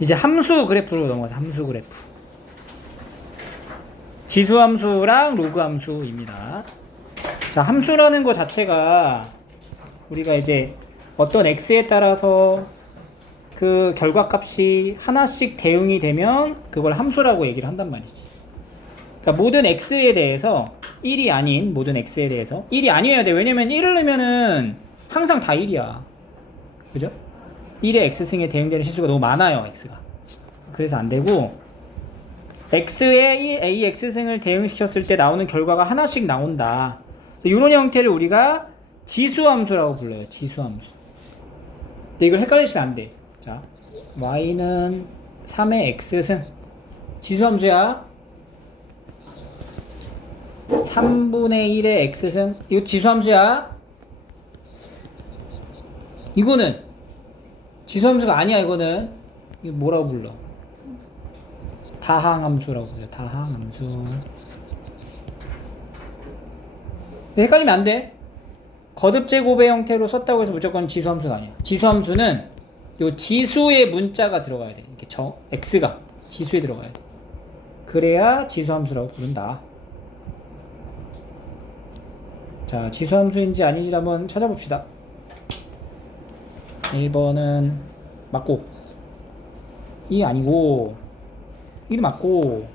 이제 함수 그래프로 넘어가자. 함수 그래프. 지수 함수랑 로그 함수입니다. 자, 함수라는 거 자체가 우리가 이제 어떤 x에 따라서 그 결과값이 하나씩 대응이 되면 그걸 함수라고 얘기를 한단 말이지. 그러니까 모든 x에 대해서 1이 아닌 모든 x에 대해서 1이 아니어야 돼. 왜냐면 1을 넣으면은 항상 다 1이야. 그죠? 1의 x승에 대응되는 실수가 너무 많아요, x가. 그래서 안 되고 x에 a x승을 대응시켰을 때 나오는 결과가 하나씩 나온다. 이런 형태를 우리가 지수함수라고 불러요. 지수함수. 근데 이걸 헷갈리시면 안 돼. 자, y는 3의 x승. 지수함수야. 3분의 1의 x승. 이거 지수함수야. 이거는 지수함수가 아니야. 이거는 이거 뭐라고 불러? 다항함수라고 불러요. 다항함수. 헷갈리면 안 돼. 거듭제곱의 형태로 썼다고 해서 무조건 지수함수가 아니야. 지수함수는 요 지수의 문자가 들어가야 돼. 이렇게 x가 지수에 들어가야 돼. 그래야 지수함수라고 부른다. 자, 지수함수인지 아닌지 한번 찾아봅시다. 1번은 맞고, 이 아니고, 이도 맞고,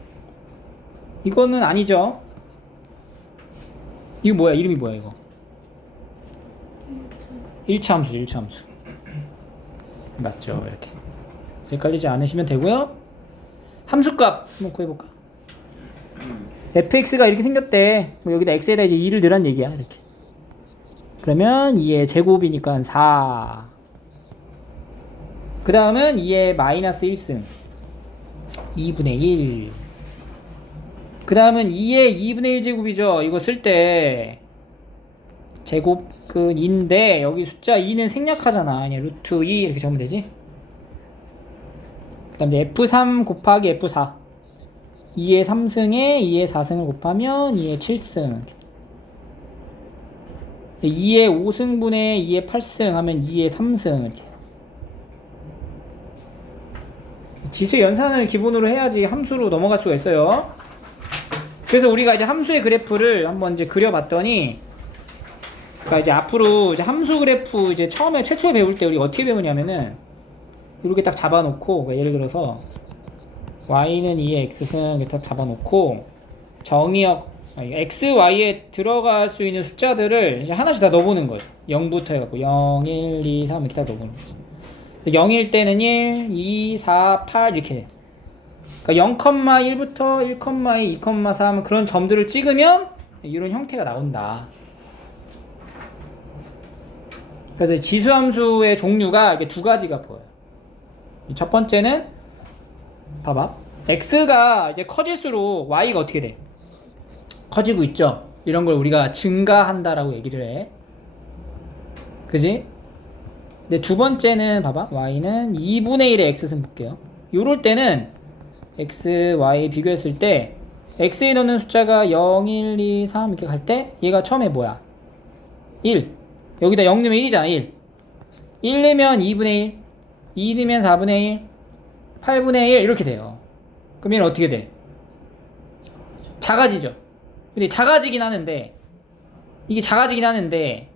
이거는 아니죠. 이거 뭐야? 이름이 뭐야 이거? 1차 함수, 1차 함수. 맞죠? 이렇게 헷갈리지 않으시면 되고요. 함수값 한번 구해볼까? fx가 이렇게 생겼대. 뭐 여기다 x에다 이제 2를 넣으란 얘기야. 이렇게. 그러면 2의 제곱이니까 4. 그 다음은 2의 마이너스 1승 2분의 1. 그 다음은 2의 2분의 1 제곱이죠. 이거 쓸 때 제곱근 2인데 여기 숫자 2는 생략하잖아. 그냥 루트 2 이렇게 적으면 되지. 그 다음에 F3 곱하기 F4 2의 3승에 2의 4승을 곱하면 2의 7승 2의 5승분의 2의 8승 하면 2의 3승 이렇게. 지수의 연산을 기본으로 해야지 함수로 넘어갈 수가 있어요. 그래서 우리가 이제 함수의 그래프를 한번 이제 그려봤더니, 그러니까 이제 앞으로 이제 함수 그래프 이제 최초에 배울 때 우리가 어떻게 배우냐면은 이렇게 딱 잡아놓고, 그러니까 예를 들어서 y는 2의 x승 이렇게 딱 잡아놓고 정의역 x, y에 들어갈 수 있는 숫자들을 이제 하나씩 다 넣어보는 거죠. 0부터 해갖고 0, 1, 2, 3 이렇게 다 넣어보는 거죠. 0일 때는 1, 2, 4, 8 이렇게. 그러니까 0,1부터 1,2, 2,3 그런 점들을 찍으면 이런 형태가 나온다. 그래서 지수함수의 종류가 이렇게 두 가지가 보여요. 첫 번째는 봐봐. x가 이제 커질수록 y가 어떻게 돼? 커지고 있죠. 이런 걸 우리가 증가한다라고 얘기를 해. 그지? 근데 두 번째는 봐봐. y는 2분의 1의 x승 볼게요. 요럴 때는 x, y 비교했을 때 x에 넣는 숫자가 0, 1, 2, 3 이렇게 갈 때 얘가 처음에 뭐야? 1. 여기다 0 넣으면 1이잖아. 1. 1 넣으면 2분의 1. 2 넣으면 4분의 1. 8분의 1 이렇게 돼요. 그럼 얘는 어떻게 돼? 작아지죠. 근데 작아지긴 하는데 이게 작아지긴 하는데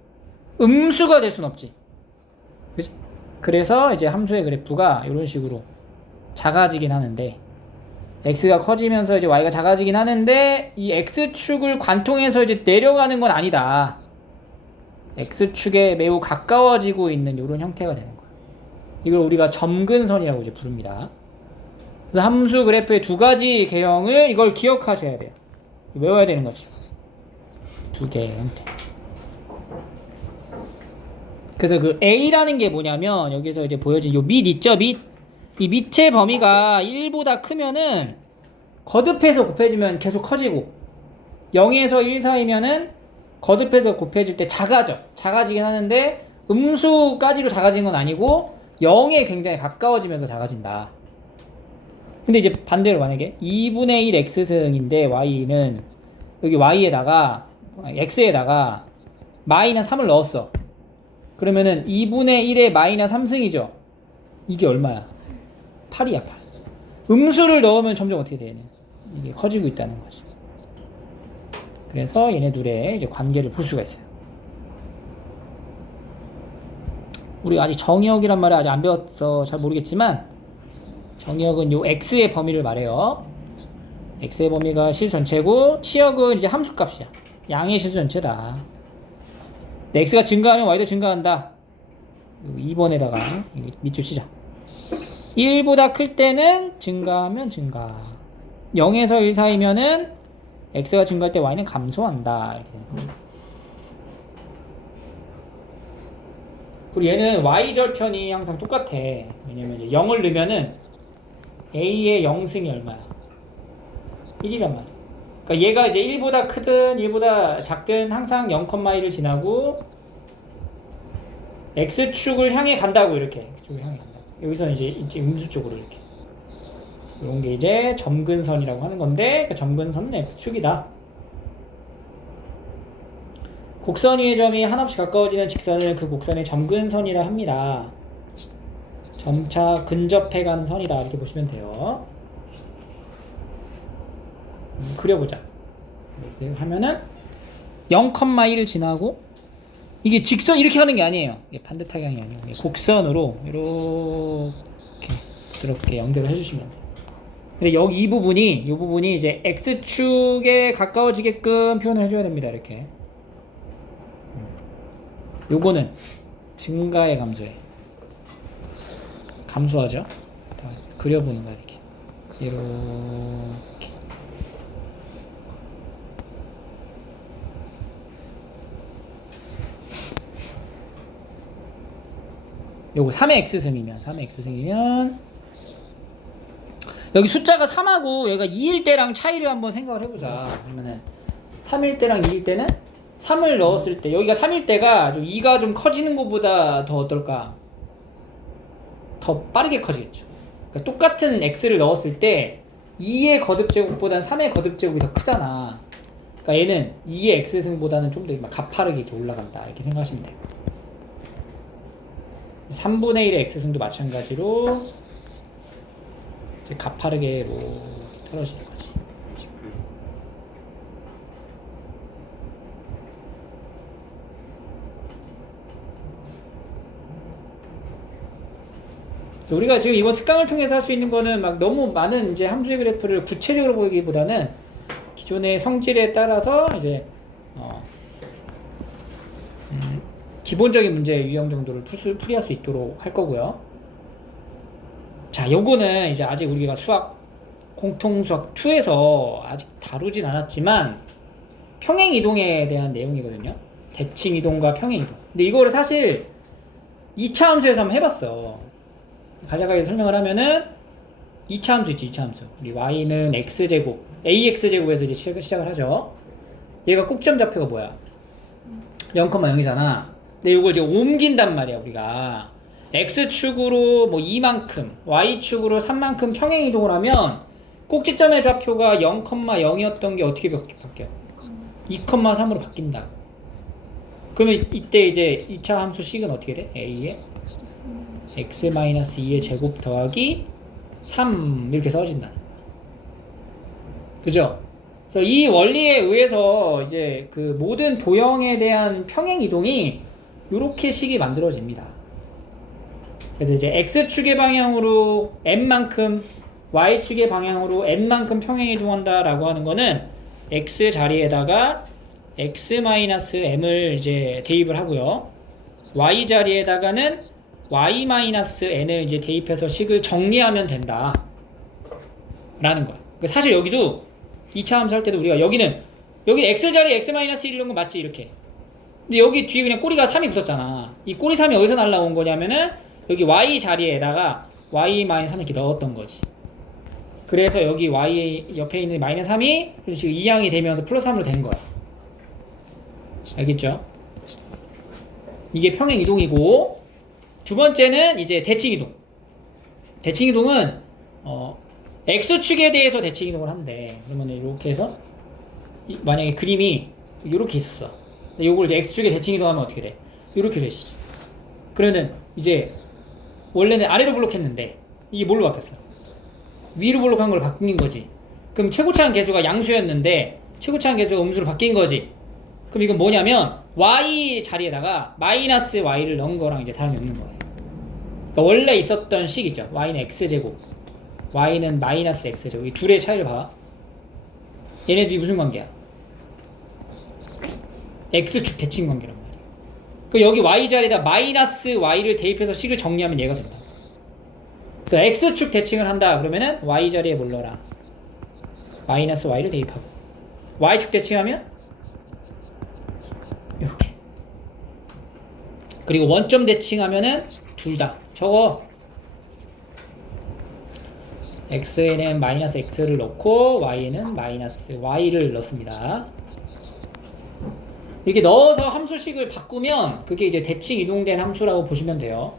음수가 될 순 없지. 그치? 그래서 이제 함수의 그래프가 이런 식으로 작아지긴 하는데 x가 커지면서 이제 y가 작아지긴 하는데 이 x축을 관통해서 이제 내려가는 건 아니다. x축에 매우 가까워지고 있는 이런 형태가 되는 거예요. 이걸 우리가 점근선이라고 이제 부릅니다. 그래서 함수 그래프의 두 가지 개형을 이걸 기억하셔야 돼요. 외워야 되는 거지. 두 개의 형태. 그래서 그 a라는 게 뭐냐면 여기서 이제 보여진 요 밑 있죠? 밑. 이 밑의 범위가 1보다 크면은 거듭해서 곱해지면 계속 커지고 0에서 1 사이면은 거듭해서 곱해질 때 작아지긴 하는데 음수까지로 작아지는 건 아니고 0에 굉장히 가까워지면서 작아진다. 근데 이제 반대로 만약에 2분의 1 x승인데 y는 여기 y에다가 x에다가 마이너스 3을 넣었어. 그러면은 2분의 1의 마이너스 3승이죠. 이게 얼마야? 8이야 8. 음수를 넣으면 점점 어떻게 돼? 얘는 이게 커지고 있다는 거지. 그래서 얘네 둘의 이제 관계를 볼 수가 있어요. 우리가 아직 정의역이란 말을 아직 안 배웠어 잘 모르겠지만, 정의역은 요 x의 범위를 말해요. x의 범위가 실수 전체고 치역은 이제 함수값이야. 양의 실수 전체다. x가 증가하면 y도 증가한다. 2번에다가 밑줄 치자. 1보다 클 때는 증가하면 증가, 0에서 1 사이면은 x가 증가할 때 y는 감소한다. 이렇게 되는 거죠. 그리고 얘는 y절편이 항상 똑같아. 왜냐면 이제 0을 넣으면은 a의 0승이 얼마야? 1이란 말이야. 그러니까 얘가 이제 1보다 크든 1보다 작든 항상 0,1을 지나고 x축을 향해 간다고. 이렇게 x축을 향해 간다고. 여기서는 이제 음수 쪽으로 이렇게. 이런 게 이제 점근선이라고 하는 건데, 그 점근선은 x축이다. 곡선 위의 점이 한없이 가까워지는 직선을 그 곡선의 점근선이라 합니다. 점차 근접해가는 선이다. 이렇게 보시면 돼요. 그려보자. 이렇게 하면은 0,1을 지나고, 이게 직선 이렇게 가는 게 아니에요. 이게 반대타경이 아니고 곡선으로 이렇게 부드럽게 연결을 해주시면 돼요. 근데 여기 이 부분이 이제 x축에 가까워지게끔 표현을 해줘야 됩니다. 이렇게. 요거는 증가에 감소해. 감소하죠. 그려보는 거야. 이렇게. 이렇게. 요거 3의 x승이면 여기 숫자가 3하고 얘가 2일 때랑 차이를 한번 생각을 해보자. 그러면은 3일 때랑 2일 때는 3을 넣었을 때, 여기가 3일 때가 좀 2가 좀 커지는 것보다 더 어떨까? 더 빠르게 커지겠죠. 그러니까 똑같은 x를 넣었을 때 2의 거듭제곱보다는 3의 거듭제곱이 더 크잖아. 그러니까 얘는 2의 x승보다는 좀 더 가파르게 이렇게 올라간다. 이렇게 생각하시면 돼요. 3분의 1의 x승도 마찬가지로 이제 가파르게 떨어지는 거지. 우리가 지금 이번 특강을 통해서 할 수 있는 거는 막 너무 많은 이제 함수의 그래프를 구체적으로 보기보다는 기존의 성질에 따라서 이제 기본적인 문제 유형 정도를 풀이할 수 있도록 할 거고요. 자, 요거는 이제 아직 우리가 공통수학 2에서 아직 다루진 않았지만 평행이동에 대한 내용이거든요. 대칭이동과 평행이동. 근데 이거를 사실 2차 함수에서 한번 해봤어. 간략하게 설명을 하면은 2차 함수 있지, 2차 함수. 우리 y는 x제곱, ax제곱에서 이제 시작을 하죠. 얘가 꼭지점 좌표가 뭐야? 0,0이잖아. 근데 이걸 이제 옮긴단 말이야, 우리가. x축으로 뭐 2만큼, y축으로 3만큼 평행이동을 하면 꼭지점의 좌표가 0,0이었던 게 어떻게 바뀌어? 2,3으로 바뀐다. 그러면 이때 이제 2차 함수 식은 어떻게 돼? a에 x-2의 제곱 더하기 3 이렇게 써진다. 그죠? 그래서 이 원리에 의해서 이제 그 모든 도형에 대한 평행 이동이 이렇게 식이 만들어집니다. 그래서 이제 x축의 방향으로 n만큼, y축의 방향으로 n만큼 평행 이동한다라고 하는 거는 x 자리에다가 x-m을 이제 대입을 하고요. y 자리에다가는 y-n을 이제 대입해서 식을 정리하면 된다 라는 거야. 사실 여기도 2차 함수 할 때도 우리가 여기 x 자리에 x-1 이런 거 맞지? 이렇게. 근데 여기 뒤에 그냥 꼬리가 3이 붙었잖아. 이 꼬리 3이 어디서 날라온 거냐면은 여기 y 자리에다가 y-3을 이렇게 넣었던 거지. 그래서 여기 y 옆에 있는 -3이 지금 2항이 되면서 플러스 3으로 된 거야. 알겠죠? 이게 평행 이동이고, 두 번째는 이제 대칭 이동. 대칭 이동은 x축에 대해서 대칭 이동을 한대. 그러면 이렇게 해서 만약에 그림이 이렇게 있었어. 이걸 이제 x축에 대칭 이동하면 어떻게 돼? 이렇게 되시지. 그러면 이제 원래는 아래로 블록했는데 이게 뭘로 바뀌었어? 위로 블록한 걸 바뀐 거지. 그럼 최고차항 계수가 양수였는데 최고차항 계수가 음수로 바뀐 거지. 그럼 이건 뭐냐면 y 자리에다가 마이너스 y를 넣은 거랑 이제 다름이 없는 거예요. 그러니까 원래 있었던 식이죠. y는 x제곱, y는 마이너스 x제곱. 이 둘의 차이를 봐. 얘네들이 무슨 관계야? x축 대칭 관계란 말이야. 그 여기 y 자리에다 마이너스 y를 대입해서 식을 정리하면 얘가 된다. 그래서 x축 대칭을 한다 그러면은 y 자리에 뭘 넣어라? 마이너스 y를 대입하고, y축 대칭하면 이렇게. 그리고 원점 대칭하면은 둘 다 저거 x에는 마이너스 x를 넣고 y에는 마이너스 y를 넣습니다. 이렇게 넣어서 함수식을 바꾸면 그게 이제 대칭 이동된 함수라고 보시면 돼요.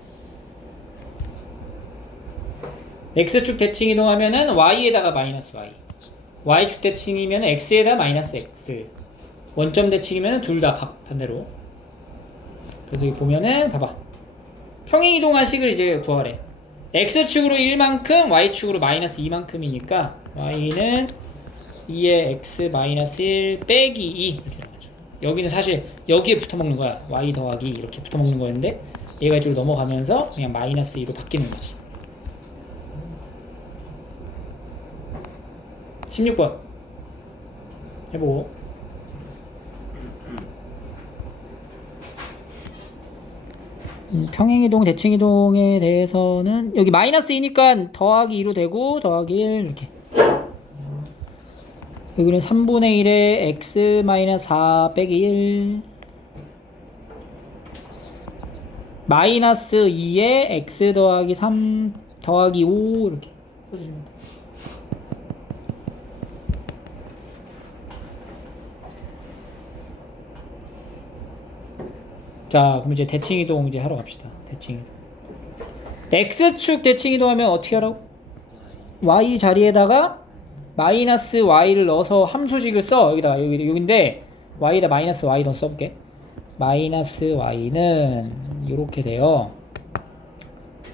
x축 대칭 이동하면은 y에다가 마이너스 y, y축 대칭이면 x에다 마이너스 x, 원점 대칭이면 둘 다 반대로. 그래서 여기 보면은 봐봐, 평행 이동한 식을 이제 구하래. x축으로 1만큼 y축으로 마이너스 2만큼이니까 y는 2의 x 마이너스 1 빼기 2 이렇게 나가죠. 여기는 사실 여기에 붙어먹는 거야. y 더하기 이렇게 붙어먹는 거였는데 얘가 이쪽으로 넘어가면서 그냥 마이너스 2로 바뀌는 거지. 16번 해보고. 평행이동, 대칭이동에 대해서는 여기 마이너스 2니까 더하기 2로 되고 더하기 1 이렇게. 여기는 3분의 1에 x 마이너스 4 빼기 1 마이너스 2에 x 더하기 3 더하기 5 이렇게 써주시면 돼요. 자, 그럼 이제 대칭이동 이제 하러 갑시다. 대칭이동. x축 대칭이동 하면 어떻게 하라고? y 자리에다가 마이너스 y를 넣어서 함수식을 써. 여기다가 여기인데 y에다 마이너스 y 더 써볼게. 마이너스 y는 이렇게 돼요.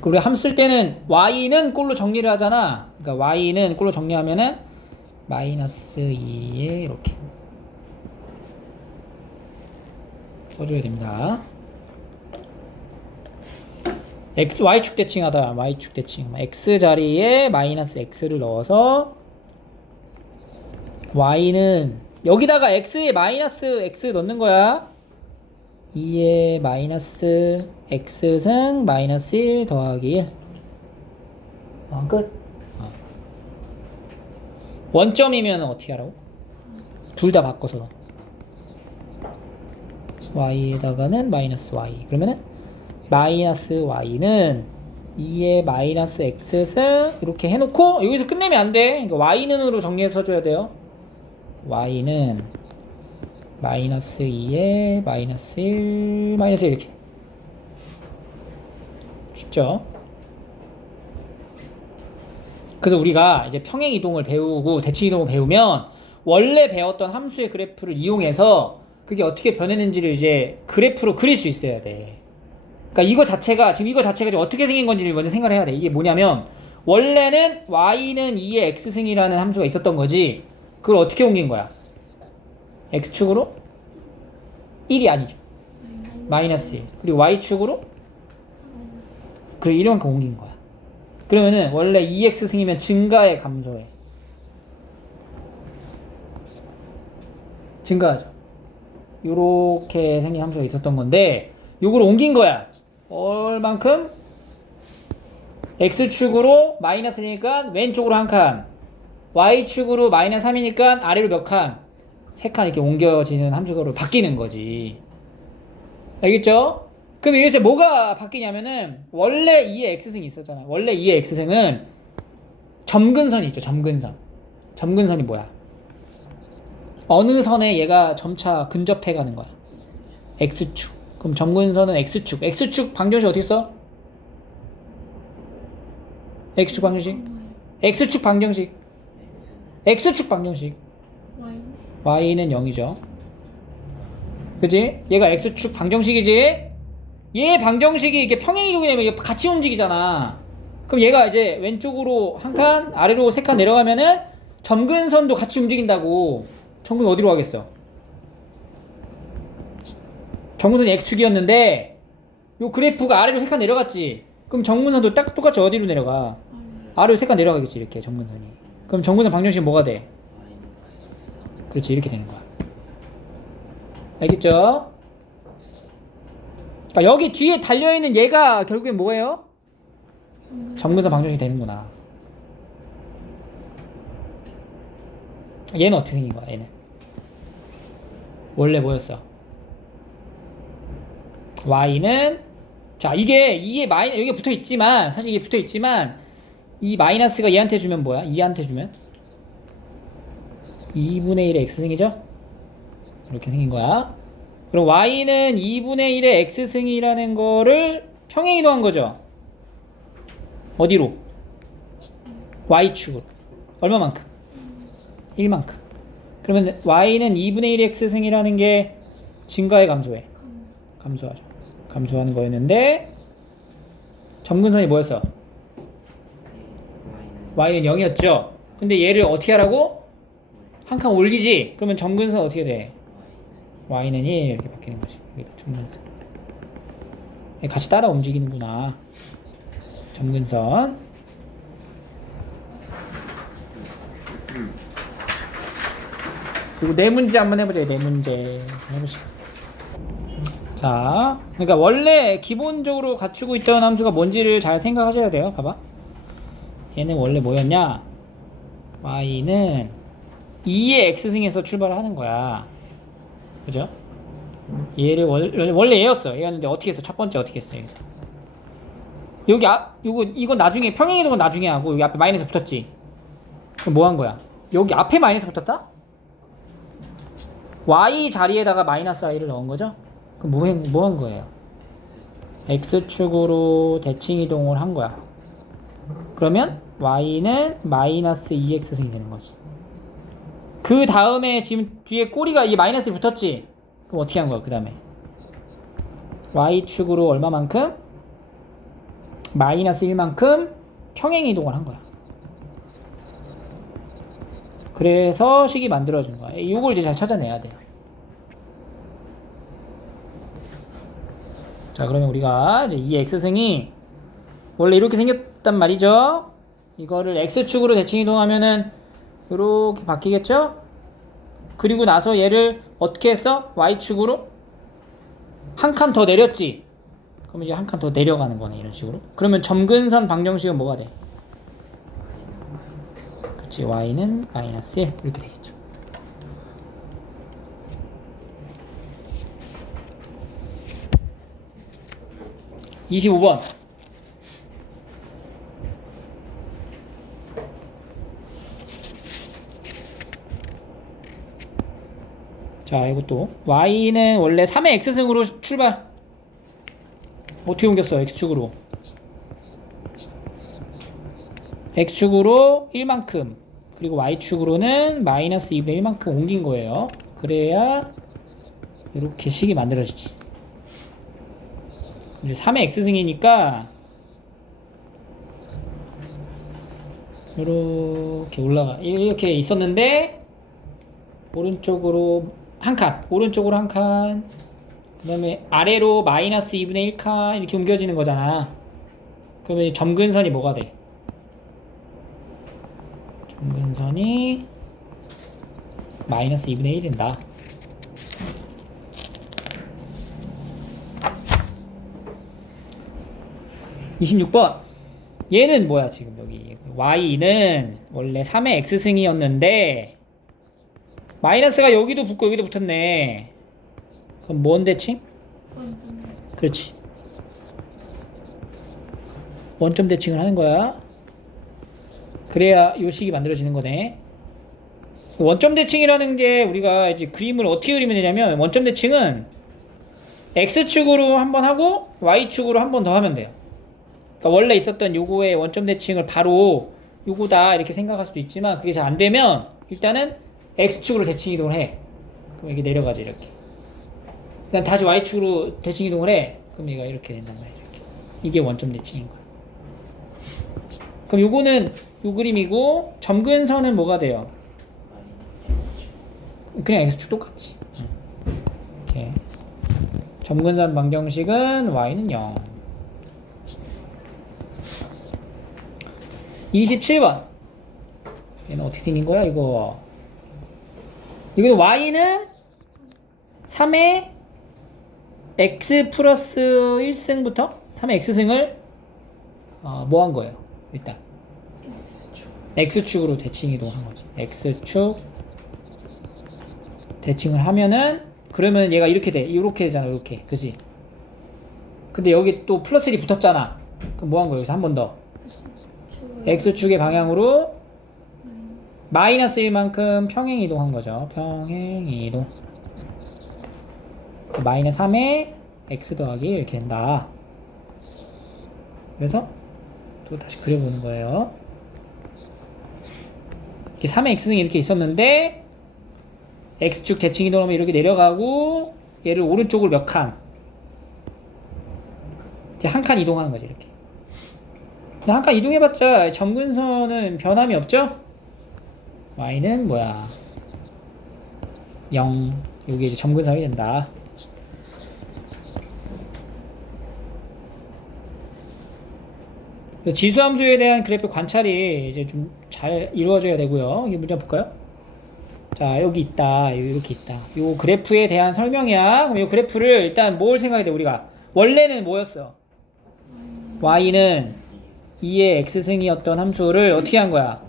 우리 함수 쓸 때는 y는 꼴로 정리를 하잖아. 그러니까 y는 꼴로 정리하면은 마이너스 2에 이렇게 써줘야 됩니다. y축 대칭하다. y축 대칭. x 자리에 마이너스 x를 넣어서 y는 여기다가 x에 마이너스 x 넣는 거야. 2에 마이너스 x승 마이너스 1 더하기 1. 끝. 원점이면 어떻게 하라고? 둘 다 바꿔서 넣어. y에다가는 마이너스 y. 그러면은 마이너스 y는 2의 마이너스 x승 이렇게 해놓고 여기서 끝내면 안 돼. 그러니까 y는으로 정리해서 써줘야 돼요. y는 마이너스 2에 마이너스 1 마이너스 1 이렇게. 쉽죠? 그래서 우리가 이제 평행 이동을 배우고 대칭 이동을 배우면 원래 배웠던 함수의 그래프를 이용해서 그게 어떻게 변했는지를 이제 그래프로 그릴 수 있어야 돼. 그러니까 이거 자체가 지금 어떻게 생긴 건지를 먼저 생각을 해야 돼. 이게 뭐냐면 원래는 y는 2의 x승이라는 함수가 있었던 거지. 그걸 어떻게 옮긴 거야? x축으로 1이 아니죠. 마이너스 1. 그리고 y축으로 그리고 이만큼 옮긴 거야. 그러면은 원래 2x승이면 증가에 감소해. 증가하죠. 요렇게 생긴 함수가 있었던 건데 요걸 옮긴 거야. 얼만큼? x축으로 마이너스니까 왼쪽으로 한 칸, y축으로 마이너스 3이니까 아래로 몇 칸? 3칸 이렇게 옮겨지는 함수로 바뀌는 거지. 알겠죠? 그럼 여기서 뭐가 바뀌냐면은 원래 2의 x승이 있었잖아. 원래 2의 x승은 점근선이 있죠. 점근선. 점근선이 뭐야? 어느 선에 얘가 점차 근접해 가는 거야? x축. 그럼 점근선은 x축. x축 방정식 어디 있어? x축 방정식. x축 방정식. x축 방정식. y는 0이죠. 그치? 얘가 x축 방정식이지? 얘 방정식이 이게 평행이동이 되면 이게 같이 움직이잖아. 그럼 얘가 이제 왼쪽으로 한 칸, 아래로 세 칸 내려가면은 점근선도 같이 움직인다고. 점근선 어디로 가겠어? 점근선이 x축이었는데 요 그래프가 아래로 세 칸 내려갔지. 그럼 점근선도 딱 똑같이 어디로 내려가? 아래로 세 칸 내려가겠지, 이렇게 점근선이. 그럼 점근선 방정식이 뭐가 돼? 그렇지, 이렇게 되는 거야. 알겠죠? 그러니까 여기 뒤에 달려있는 얘가 결국엔 뭐예요? 점근선 방정식이 되는구나. 얘는 어떻게 생긴 거야, 얘는? 원래 뭐였어? y는, 자, 이게 마이너스, 여기 붙어 있지만, 사실 이게 붙어 있지만, 이 마이너스가 얘한테 주면 뭐야? 2한테 주면? 2분의 1의 x승이죠? 이렇게 생긴 거야. 그럼 y는 2분의 1의 x승이라는 거를 평행이동한 거죠. 어디로? y축으로. 얼마만큼? 1만큼. 그러면 y는 2분의 1의 x승이라는 게 증가해, 감소해? 감소하죠. 감소하는 거였는데 점근선이 뭐였어? y는 0이었죠. 근데 얘를 어떻게 하라고? 한 칸 올리지. 그러면 점근선 어떻게 돼? y는 1 이렇게 바뀌는 거지. 점근선. 같이 따라 움직이는구나. 점근선. 그리고 네 문제 한번 해보자. 네 문제 해보시죠. 자, 그러니까 원래 기본적으로 갖추고 있던 함수가 뭔지를 잘 생각하셔야 돼요. 봐봐. 얘는 원래 뭐였냐? y는 2의 x승에서 출발을 하는 거야. 그죠? 얘를 원래 얘였어. 얘였는데 어떻게 했어? 첫 번째 어떻게 했어? 여기 이거 나중에 평행이동은 나중에 하고 여기 앞에 마이너스 붙었지. 그럼 뭐 한 거야? 여기 앞에 마이너스 붙었다? y 자리에다가 마이너스 i를 넣은 거죠? 그럼 뭐 한 거예요? x축으로 대칭이동을 한 거야. 그러면 y는 마이너스 2x승이 되는 거지. 그 다음에 지금 뒤에 꼬리가 이게 마이너스 붙었지? 그럼 어떻게 한 거야, 그 다음에? y축으로 얼마만큼? 마이너스 1만큼 평행이동을 한 거야. 그래서 식이 만들어진 거야. 이걸 이제 잘 찾아내야 돼요. 자, 그러면 우리가 이제 이 x승이 원래 이렇게 생겼단 말이죠. 이거를 x축으로 대칭 이동하면은 이렇게 바뀌겠죠? 그리고 나서 얘를 어떻게 했어? y축으로 한 칸 더 내렸지. 그럼 이제 한 칸 더 내려가는 거네, 이런 식으로. 그러면 점근선 방정식은 뭐가 돼? 그치, y는 마이너스 1 이렇게 되겠죠. (25번) 자, 이것도 y는 원래 3의 x승으로 출발. 어떻게 옮겼어? x축으로 x축으로 1만큼 그리고 y축으로는 마이너스 2분의 1만큼 옮긴 거예요. 그래야 이렇게 식이 만들어지지. 이제 3의 x승이니까 이렇게 올라가. 이렇게 있었는데 오른쪽으로 한 칸, 오른쪽으로 한 칸, 그 다음에 아래로 마이너스 2분의 1칸 이렇게 옮겨지는 거잖아. 그러면 점근선이 뭐가 돼? 점근선이 마이너스 2분의 1이 된다. (26번) 얘는 뭐야? 지금 여기 y는 원래 3의 x승이었는데 마이너스가 여기도 붙고 여기도 붙었네. 그럼 뭔 대칭? 그렇지, 원점 대칭을 하는 거야. 그래야 요 식이 만들어지는 거네. 원점 대칭이라는 게 우리가 이제 그림을 어떻게 그리면 되냐면 원점 대칭은 x축으로 한번 하고 y축으로 한 번 더 하면 돼요. 그러니까 원래 있었던 요거의 원점 대칭을 바로 요거다 이렇게 생각할 수도 있지만 그게 잘 안 되면 일단은 x축으로 대칭 이동을 해. 그럼 이게 내려가지, 이렇게. 일단 다시 y축으로 대칭 이동을 해. 그럼 얘가 이렇게 된단 말이야. 이렇게. 이게 원점 대칭인 거야. 그럼 요거는 요 그림이고 점근선은 뭐가 돼요? 그냥 x축 똑같지. 이렇게. 점근선 방정식은 y는 0. 27번. 얘는 어떻게 생긴 거야, 이거? 이거는 y는 3의 x 플러스 1승부터 3의 x승을 뭐 한 거예요? 일단 x축으로 대칭 이동한 거지. x축 대칭을 하면은 그러면 얘가 이렇게 돼. 이렇게 되잖아. 이렇게. 그지? 근데 여기 또 플러스 1이 붙었잖아. 그럼 뭐 한 거야? 여기서 한 번 더. x축의 방향으로 마이너스 1만큼 평행 이동한 거죠. 평행 이동. 마이너스 3에 x 더하기 이렇게 된다. 그래서 또 다시 그려보는 거예요. 이렇게 3의 x승이 이렇게 있었는데 x축 대칭 이동하면 이렇게 내려가고 얘를 오른쪽으로 몇 칸? 이제 한 칸 이동하는 거지 이렇게. 근데 한 칸 이동해봤자 점근선은 변함이 없죠? y는 뭐야? 0. 여기 이제 점근선이 된다. 지수함수에 대한 그래프 관찰이 이제 좀 잘 이루어져야 되고요. 이게 문제 볼까요? 자, 여기 있다. 이렇게 있다. 요 그래프에 대한 설명이야. 그럼 요 그래프를 일단 뭘 생각해야 돼, 우리가? 원래는 뭐였어? y는 2의 x승이었던 함수를 어떻게 한 거야?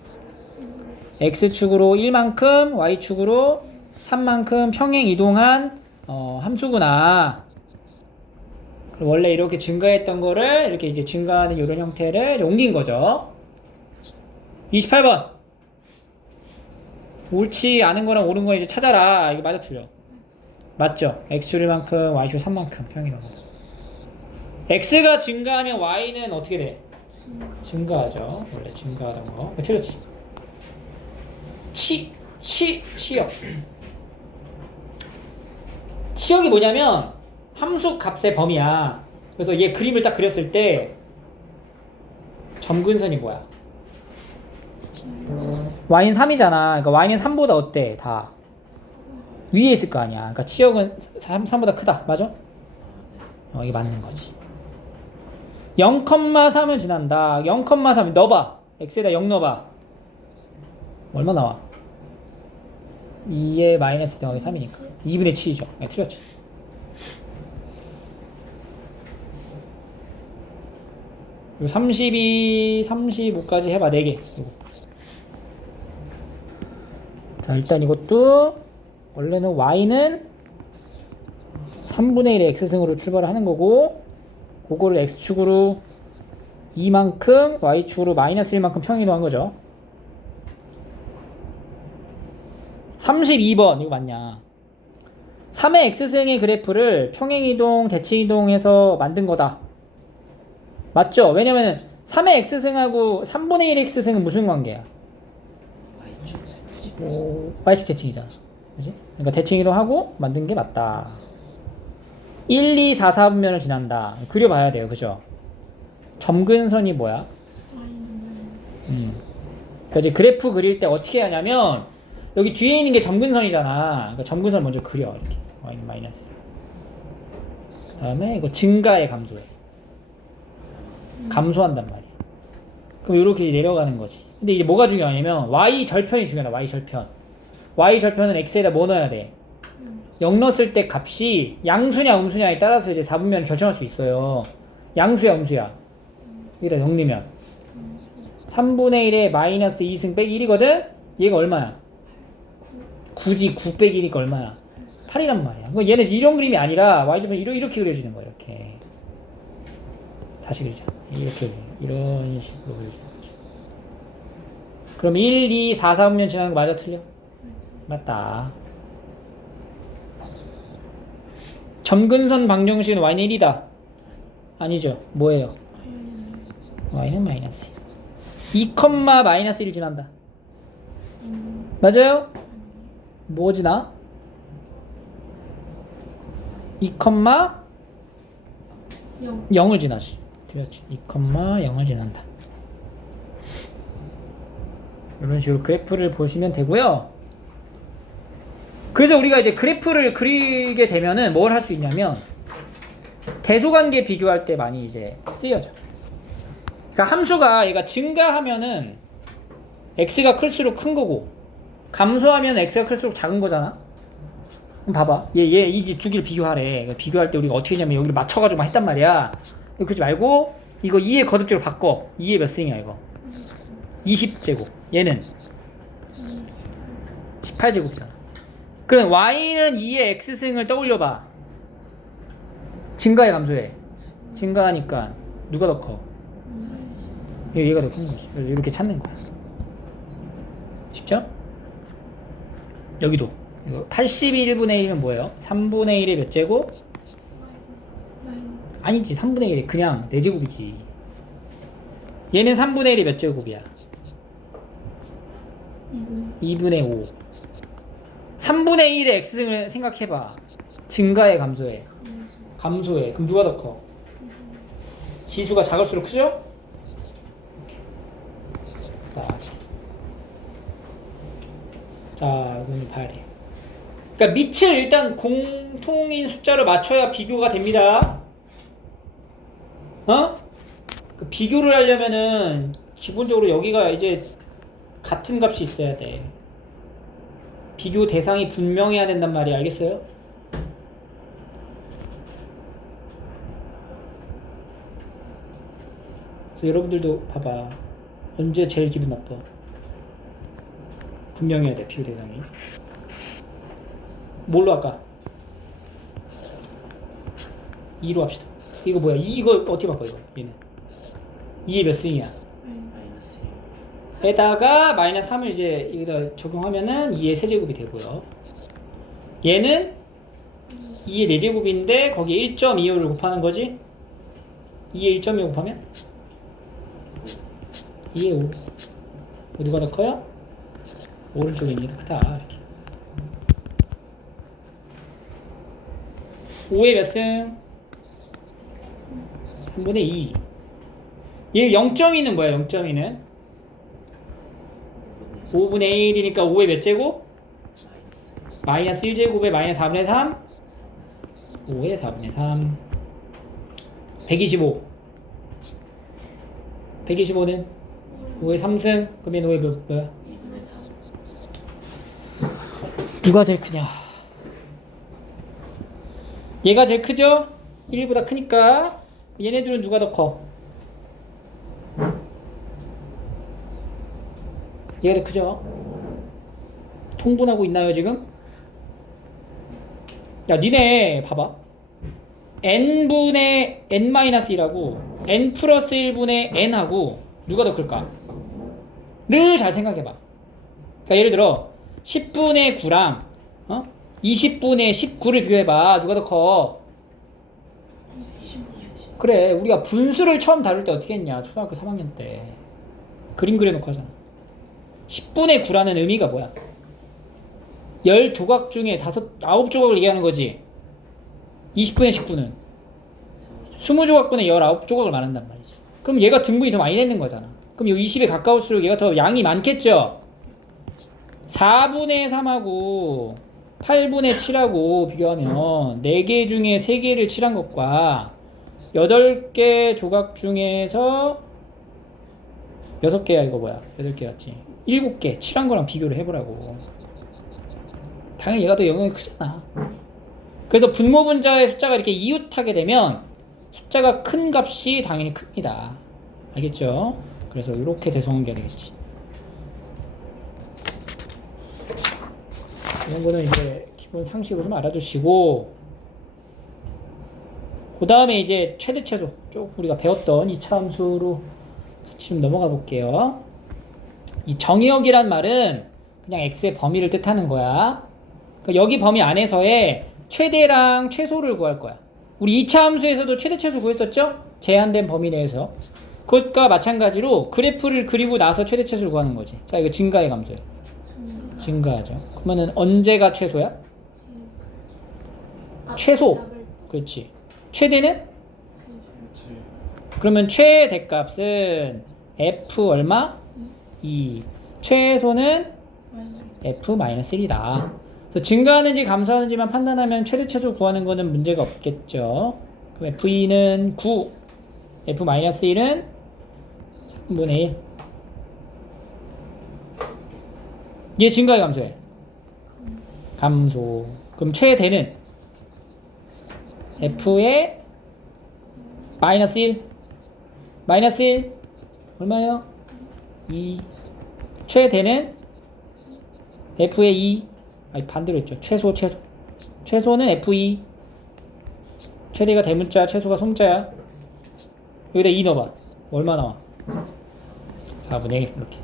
x축으로 1만큼, y축으로 3만큼 평행 이동한 함수구나. 그럼 원래 이렇게 증가했던 거를 이렇게 이제 증가하는 이런 형태를 옮긴 거죠. 28번. 옳지 않은 거랑 옳은 거 이제 찾아라. 이거 맞아 틀려? 맞죠? x축 1만큼, y축 3만큼 평행 이동. x가 증가하면 y는 어떻게 돼? 증가하죠. 원래 증가하던 거. 틀렸지? 치역. 치역이 뭐냐면 함수 값의 범위야. 그래서 얘 그림을 딱 그렸을 때 점근선이 뭐야? y는 3이잖아. 그러니까 y는 3보다 어때? 다 위에 있을 거 아니야. 그러니까 치역은 3보다 크다. 맞아? 이게 맞는 거지. 0,3을 지난다. 0,3 넣어봐. x에다 0 넣어봐. 얼마 나와? 2의 마이너스 더하기 3이니까 2분의 7이죠. 틀렸지. 요 32, 35까지 해봐. 4개. 자, 일단 이것도 원래는 y는 3분의 1의 x승으로 출발을 하는 거고, 그거를 x축으로 2만큼, y축으로 마이너스 1만큼 평행이동한 거죠. 32번 이거 맞냐? 3의 x승의 그래프를 평행이동, 대칭이동해서 만든 거다. 맞죠? 왜냐면 3의 x승하고 3분의 1의 x승은 무슨 관계야? y축 대칭이잖아. 그치? 그러니까 대칭이동하고 만든 게 맞다. 1, 2, 4, 4분면을 지난다. 그려봐야 돼요. 그죠? 점근선이 뭐야? 그러니까 이제 그래프 그릴 때 어떻게 하냐면 여기 뒤에 있는 게 점근선이잖아. 그러니까 점근선 먼저 그려. 이렇게. y는 마이너스. 그 다음에 이거 증가에 감소해. 감소한단 말이야. 그럼 이렇게 내려가는 거지. 근데 이제 뭐가 중요하냐면 y 절편이 중요하다. y 절편. y 절편은 x에다 뭐 넣어야 돼? 0 넣었을 때 값이 양수냐 음수냐에 따라서 이제 4분면을 결정할 수 있어요. 양수야 음수야? 여기다 0 넣으면 3분의 1에 마이너스 2승 빼기 1이거든? 얘가 얼마야? 9지. 9 빼기 1이니까 얼마야? 8이란 말이야. 그러니까 얘는 이런 그림이 아니라 y절편 이렇게 그려지는 거야. 이렇게. 다시 그리자. 이렇게 이런 식으로 그려지는 거지. 그럼 1, 2, 4, 4분면 지나는 거 맞아 틀려? 맞다. 점근선 방정식은 y는 1이다. 아니죠. 뭐예요? y는 마이너스 2, 마이너스 1 지난다. 맞아요? 뭐 지나? 2, 0. 0을 지나지. 틀렸지. 2,0을 지난다. 이런 식으로 그래프를 보시면 되고요. 그래서 우리가 이제 그래프를 그리게 되면은 뭘 할 수 있냐면 대소관계 비교할 때 많이 이제 쓰여져. 그러니까 함수가 얘가 증가하면은 x가 클수록 큰 거고 감소하면 x가 클수록 작은 거잖아. 그럼 봐봐. 이 두 개를 비교하래. 비교할 때 우리가 어떻게 했냐면 여기를 맞춰가지고 막 했단 말이야. 그러지 말고 이거 2의 거듭적으로 바꿔. 2의 몇 승이야 이거? 20제곱. 얘는 18제곱이잖아. 그럼 y는 2의 x승을 떠올려봐. 증가해 감소해? 증가하니까 누가 더 커? 얘가 더 큰 거지. 이렇게 찾는 거야. 쉽죠? 여기도 이거 81분의 1이면 뭐예요? 3분의 1의 몇 제곱? 아니지 3분의 1이 그냥 4제곱이지. 얘는 3분의 1이 몇 제곱이야? 2분의 5. 3분의 1의 x승을 생각해봐. 증가해 감소해? 감소해. 그럼 누가 더 커? 지수가 작을수록 크죠? 자, 이건 봐야 돼. 그러니까 밑을 일단 공통인 숫자를 맞춰야 비교가 됩니다. 어? 그 비교를 하려면은 기본적으로 여기가 이제 같은 값이 있어야 돼. 비교 대상이 분명해야 된단 말이야. 알겠어요? 그래서 여러분들도 봐봐. 언제 제일 기분 나빠? 분명해야 돼. 비교 대상이. 뭘로 할까? 2로 합시다. 이거 뭐야? 이거 어떻게 바꿔 이거? 얘는 2의 몇 승이야? 마이너스 에다가 마이너스 3을 이제 여기다 적용하면은 2의 세제곱이 되고요. 얘는 2의 4제곱인데 거기에 1.25를 곱하는 거지? 2의 1.25 곱하면 2의 5. 누가 더 커요? 오른쪽이 이게 더 크다. 이렇게. 5의 몇 승? 3분의 2. 얘 0.2는 뭐야? 0.2는 5분의 1이니까 5의 몇 제곱? 마이너스 1제곱에 마이너스 4분의 3? 5의 4분의 3. 125. 125는 5의 3승. 그러면 5의 뭐야? 2분의 3. 누가 제일 크냐? 얘가 제일 크죠? 1보다 크니까 얘네들은 누가 더 커? 얘가 더 크죠? 통분하고 있나요 지금? 야 니네 봐봐. n분의 n-1하고 n 플러스 1분의 n하고 누가 더 클까? 를 잘 생각해봐. 그러니까 예를 들어 10분의 9랑 20분의 19를 비교해봐. 누가 더 커? 그래 우리가 분수를 처음 다룰 때 어떻게 했냐? 초등학교 3학년 때 그림 그려놓고 하잖아. 10분의 9라는 의미가 뭐야? 10조각 중에 9조각을 얘기하는 거지. 20분의 19는 20조각분의 19조각을 말한단 말이지. 그럼 얘가 등분이 더 많이 되는 거잖아. 그럼 이 20에 가까울수록 얘가 더 양이 많겠죠? 4분의 3하고 8분의 7하고 비교하면 4개 중에 3개를 칠한 것과 8개 조각 중에서 6개야 이거 뭐야? 8개 맞지? 7개 칠한 거랑 비교를 해보라고. 당연히 얘가 더 영역이 크잖아. 그래서 분모분자의 숫자가 이렇게 이웃하게 되면 숫자가 큰 값이 당연히 큽니다. 알겠죠? 그래서 이렇게 대소관계가 되겠지. 이런 거는 이제 기본 상식으로 좀 알아두시고, 그 다음에 이제 최대 최소 쭉 우리가 배웠던 2차 함수로 좀 넘어가 볼게요. 이 정의역이란 말은 그냥 x의 범위를 뜻하는 거야. 그러니까 여기 범위 안에서의 최대랑 최소를 구할 거야. 우리 2차 함수에서도 최대 최소 구했었죠? 제한된 범위 내에서. 그것과 마찬가지로 그래프를 그리고 나서 최대 최소를 구하는 거지. 자, 이거 증가의 감소예요. 증가하죠. 그러면은 언제가 최소야? 최소. 그렇지. 최대는? 그러면 최대값은 f 얼마? 2. 최소는 f-1이다. 그래서 증가하는지 감소하는지만 판단하면 최대 최소 구하는 거는 문제가 없겠죠. 그럼 f2는 9, f-1은 3분의 1. 얘 증가해 감소해? 감소. 그럼 최대는 f의 마이너스 1. 마이너스 1 얼마예요? 2. 최대는 f의 2. 아니 반대로 했죠. 최소는 f2. 최대가 대문자, 최소가 소문자야. 여기다 2 넣어봐. 얼마 나와? 4분의 1 이렇게.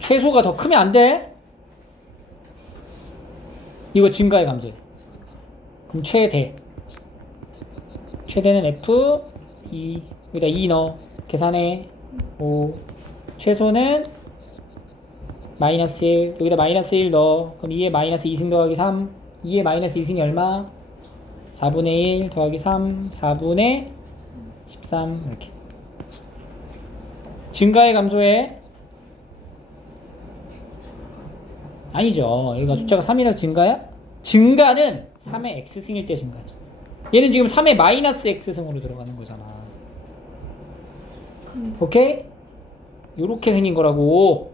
최소가 더 크면 안 돼. 이거 증가해 감소해? 그럼 최대는 f2. 여기다 2 넣어. 계산해. 5. 최소는 마이너스 1. 여기다 마이너스 1 넣어. 그럼 2에 마이너스 2승 더하기 3. 2에 마이너스 2승이 얼마? 4분의 1 더하기 3. 4분의 13. 이렇게. 증가해 감소해? 아니죠. 여기가 숫자가 3이라서 증가야? 증가는 3의 x승일 때 증가하지. 얘는 지금 3의 마이너스 x승으로 들어가는 거잖아. 오케이? 요렇게 생긴 거라고.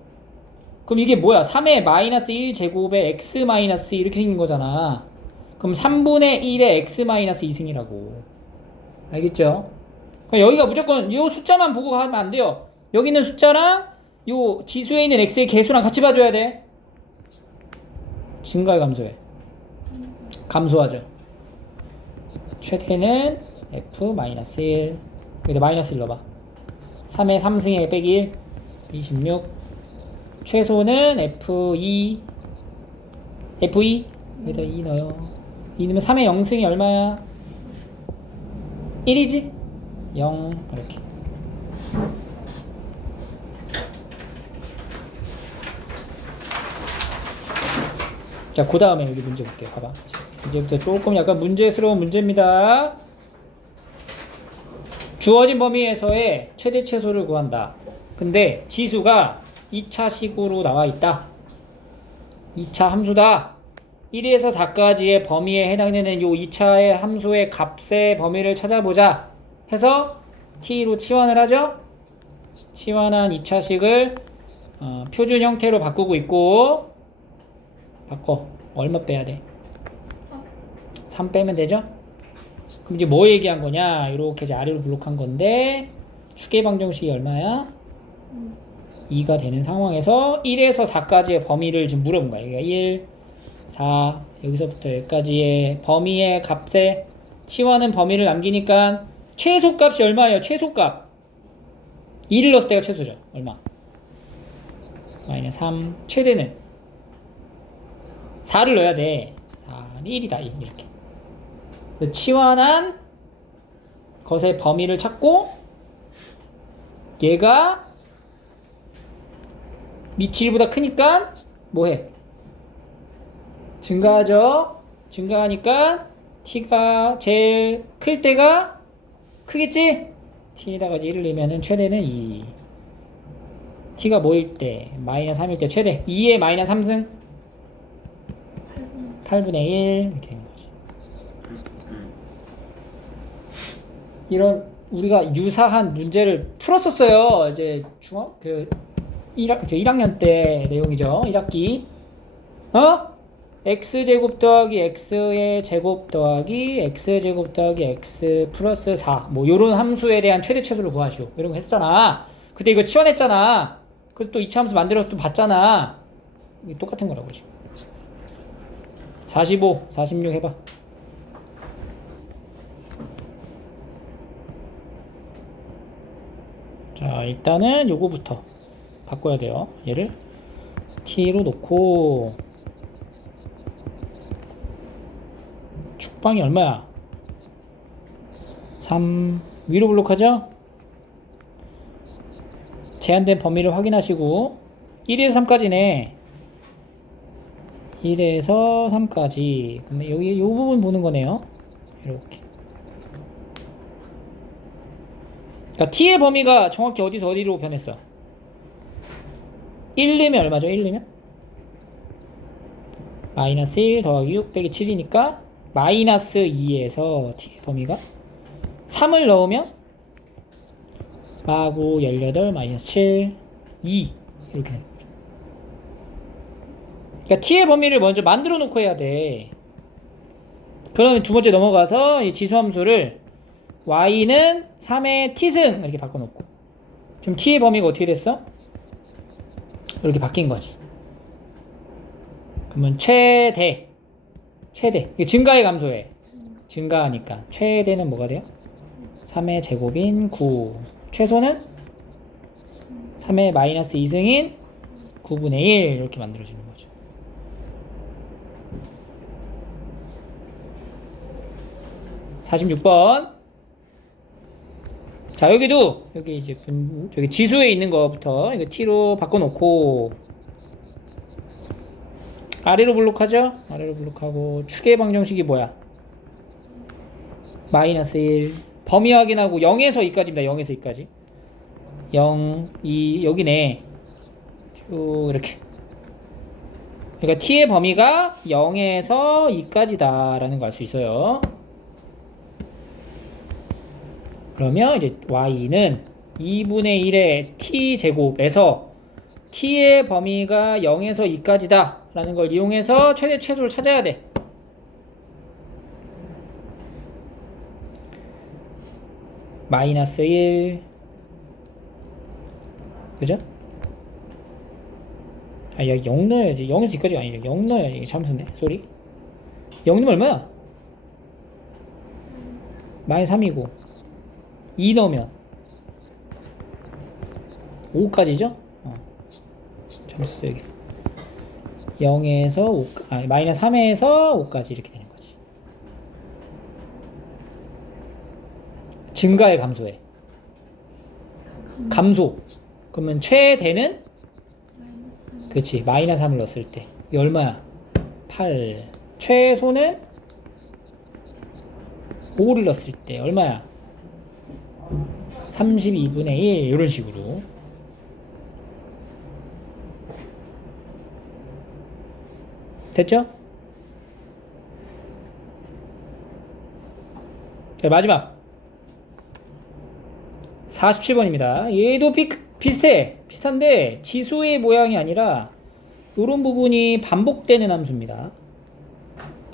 그럼 이게 뭐야? 3의 마이너스 1제곱에 x 마이너스 이렇게 생긴 거잖아. 그럼 3분의 1의 x 마이너스 2승이라고. 알겠죠? 그럼 여기가 무조건 요 숫자만 보고 가면 안 돼요. 여기 있는 숫자랑 요 지수에 있는 x의 개수랑 같이 봐줘야 돼. 증가해 감소해? 감소하죠. 최대는 f-1. 여기다 마이너스 1 넣어봐. 3의 3승에 빼기 1. 26. 최소는 f2. 여기다 2 넣어요. 2 넣으면 3의 0승이 얼마야? 1이지? 0. 이렇게. 자, 그 다음에 여기 문제 볼게요. 봐봐. 이제부터 조금 약간 문제스러운 문제입니다. 주어진 범위에서의 최대 최소를 구한다. 근데 지수가 2차식으로 나와 있다. 2차 함수다. 1에서 4까지의 범위에 해당되는 요 2차의 함수의 값의 범위를 찾아보자 해서 t로 치환을 하죠. 치환한 2차식을 표준 형태로 바꾸고 있고, 바꿔. 얼마 빼야 돼? 3 빼면 되죠? 그럼 이제 뭐 얘기한 거냐? 이렇게 이제 아래로 블록한 건데, 추계 방정식이 얼마야? 2가 되는 상황에서 1에서 4까지의 범위를 지금 물어본 거야. 그러니까 1, 4, 여기서부터 여기까지의 범위의 값에 치환은 범위를 남기니까 최소값이 얼마예요? 최소값. 2를 넣었을 때가 최소죠. 얼마? 마이너스 3. 최대는 4를 넣어야 돼. 4는 1이다. 1 이렇게. 치환한 것의 범위를 찾고 얘가 밑이 1보다 크니까 뭐해? 증가하죠? 증가하니까 t가 제일 클 때가 크겠지? t에다가 1을 넣으면 최대는 2. t가 뭐일 때? 마이너스 3일 때 최대. 2의 마이너스 3승 8분의 1 이렇게 되는 거지. 이런 우리가 유사한 문제를 풀었었어요. 이제 중학 1학년 때 내용이죠. 1학기. x제곱 더하기 x의 제곱 더하기 x제곱 더하기 x 플러스 4 뭐 요런 함수에 대한 최대 최소를 구하시오. 이런 거 했잖아. 그때 이거 치환했잖아. 그래서 또 2차 함수 만들어서 또 봤잖아. 이게 똑같은 거라고 지금. 45, 46 해봐. 자, 일단은 요거부터 바꿔야 돼요. 얘를 t로 놓고 축방이 얼마야? 3 위로 블록하죠? 제한된 범위를 확인하시고 1에서 3까지네. 1에서 3까지. 그럼 여기 이 부분 보는 거네요. 이렇게. 그러니까 t의 범위가 정확히 어디서 어디로 변했어? 1 넣으면 얼마죠? 1 넣으면? 마이너스 1 더하기 6 빼기 7이니까 마이너스 2에서 t의 범위가 3을 넣으면 마구 18 마이너스 7 2 이렇게 되는 거죠. 그러니까 t의 범위를 먼저 만들어 놓고 해야 돼. 그러면 두 번째 넘어가서 이 지수함수를 y는 3의 t승 이렇게 바꿔놓고 지금 t의 범위가 어떻게 됐어? 이렇게 바뀐 거지. 그러면 최대 이게 증가의 감소에 증가하니까 최대는 뭐가 돼요? 3의 제곱인 9 최소는 3의 마이너스 2승인 9분의 1 이렇게 만들어지는 거죠. (46번) 자 여기도 여기 이제 저기 지수에 있는 거부터 이거 t로 바꿔놓고 아래로 블록하죠? 아래로 블록하고 추계 방정식이 뭐야? 마이너스 1 범위 확인하고 0에서 2까지입니다. 0에서 2까지 0, 2 여기네 쭉 이렇게. 그러니까 t의 범위가 0에서 2까지다 라는 걸 알 수 있어요. 그러면 이제 y는 2분의 1의 t제곱에서 t의 범위가 0에서 2까지다 라는 걸 이용해서 최대 최소를 찾아야 돼. 마이너스 1 그죠? 아 여기 0 넣어야지. 0에서 2까지가 아니죠. 0 넣어야지. 참수네. 쏘리. 0 넣으면 얼마야? 마이너스 3이고 2 넣으면 5까지죠? 참수 여기 0에서 5, 마이너스 3에서 5까지 이렇게 되는 거지. 증가의 감소에 감소. 그러면 최대는 그렇지 마이너스 3을 넣었을 때 이게 얼마야? 8. 최소는 5를 넣었을 때 얼마야? 32분의 1 이런 식으로. 됐죠? 네, 마지막 47번입니다. 얘도 비슷한데 지수의 모양이 아니라 이런 부분이 반복되는 함수입니다.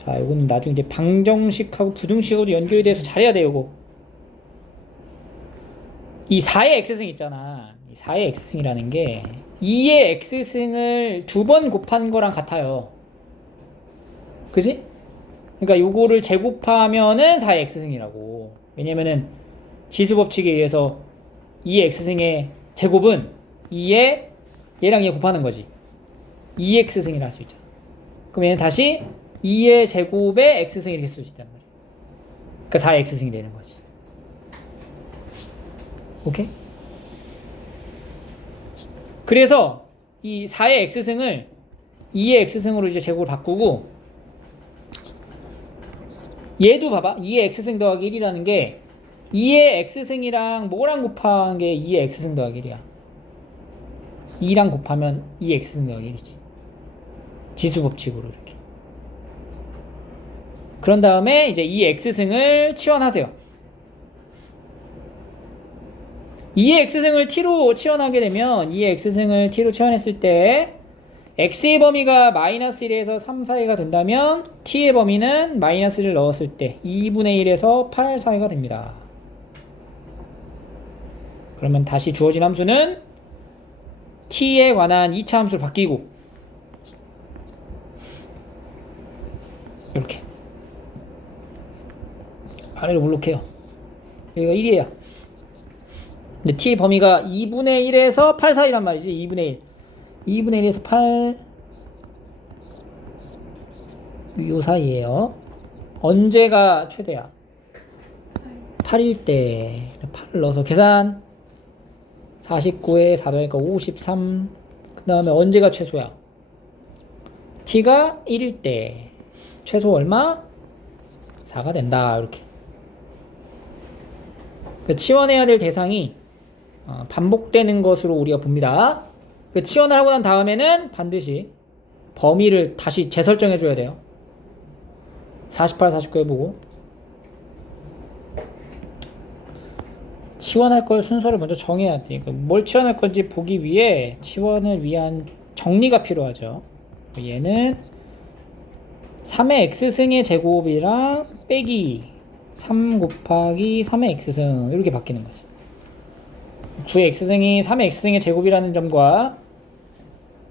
자, 이거는 나중에 이제 방정식하고 부등식으로 연결이 돼서 잘해야 돼요. 이거 이 4의 x승 있잖아. 이 4의 x승이라는 게 2의 x승을 2번 곱한 거랑 같아요. 그지? 그러니까 요거를 제곱하면은 4의 x승이라고. 왜냐면은 지수 법칙에 의해서 2의 x승의 제곱은 2의 얘랑 얘 곱하는 거지. 2x승이라 할 수 있잖아. 그럼 얘는 다시 2의 제곱의 x승 이렇게 쓸 수 있단 말이야. 그러니까 4의 x승이 되는 거지. 오케이? 그래서 이 4의 x승을 2의 x승으로 이제 제곱을 바꾸고 얘도 봐봐. 2의 x승 더하기 1이라는 게 2의 x승이랑 뭐랑 곱한 게 2의 x승 더하기 1이야. 2랑 곱하면 2의 x승 더하기 1이지. 지수 법칙으로 이렇게. 그런 다음에 이제 2의 x승을 치환하세요. 2의 x승을 t로 치환하게 되면 2의 x승을 t로 치환했을 때 x의 범위가 마이너스 1에서 3 사이가 된다면 t의 범위는 마이너스 1을 넣었을 때 2분의 1에서 8 사이가 됩니다. 그러면 다시 주어진 함수는 t에 관한 2차 함수를 바뀌고 이렇게 아래로 블록해요. 여기가 1이에요. 근데 t의 범위가 2분의 1에서 8 사이란 말이지. 2분의 1 2분의 1에서 8 요 사이에요. 언제가 최대야? 8일 때 8을 넣어서 계산 49에 4 더하니까 53. 그 다음에 언제가 최소야? t가 1일 때 최소 얼마? 4가 된다. 이렇게 치환해야 될 대상이 반복되는 것으로 우리가 봅니다. 그 치환을 하고 난 다음에는 반드시 범위를 다시 재설정해 줘야 돼요. 48, 49 해보고 치환할 걸 순서를 먼저 정해야 돼. 뭘 치환할 건지 보기 위해 치환을 위한 정리가 필요하죠. 얘는 3의 x승의 제곱이랑 빼기 3 곱하기 3의 x승 이렇게 바뀌는 거지. 9의 x승이 3의 x승의 제곱이라는 점과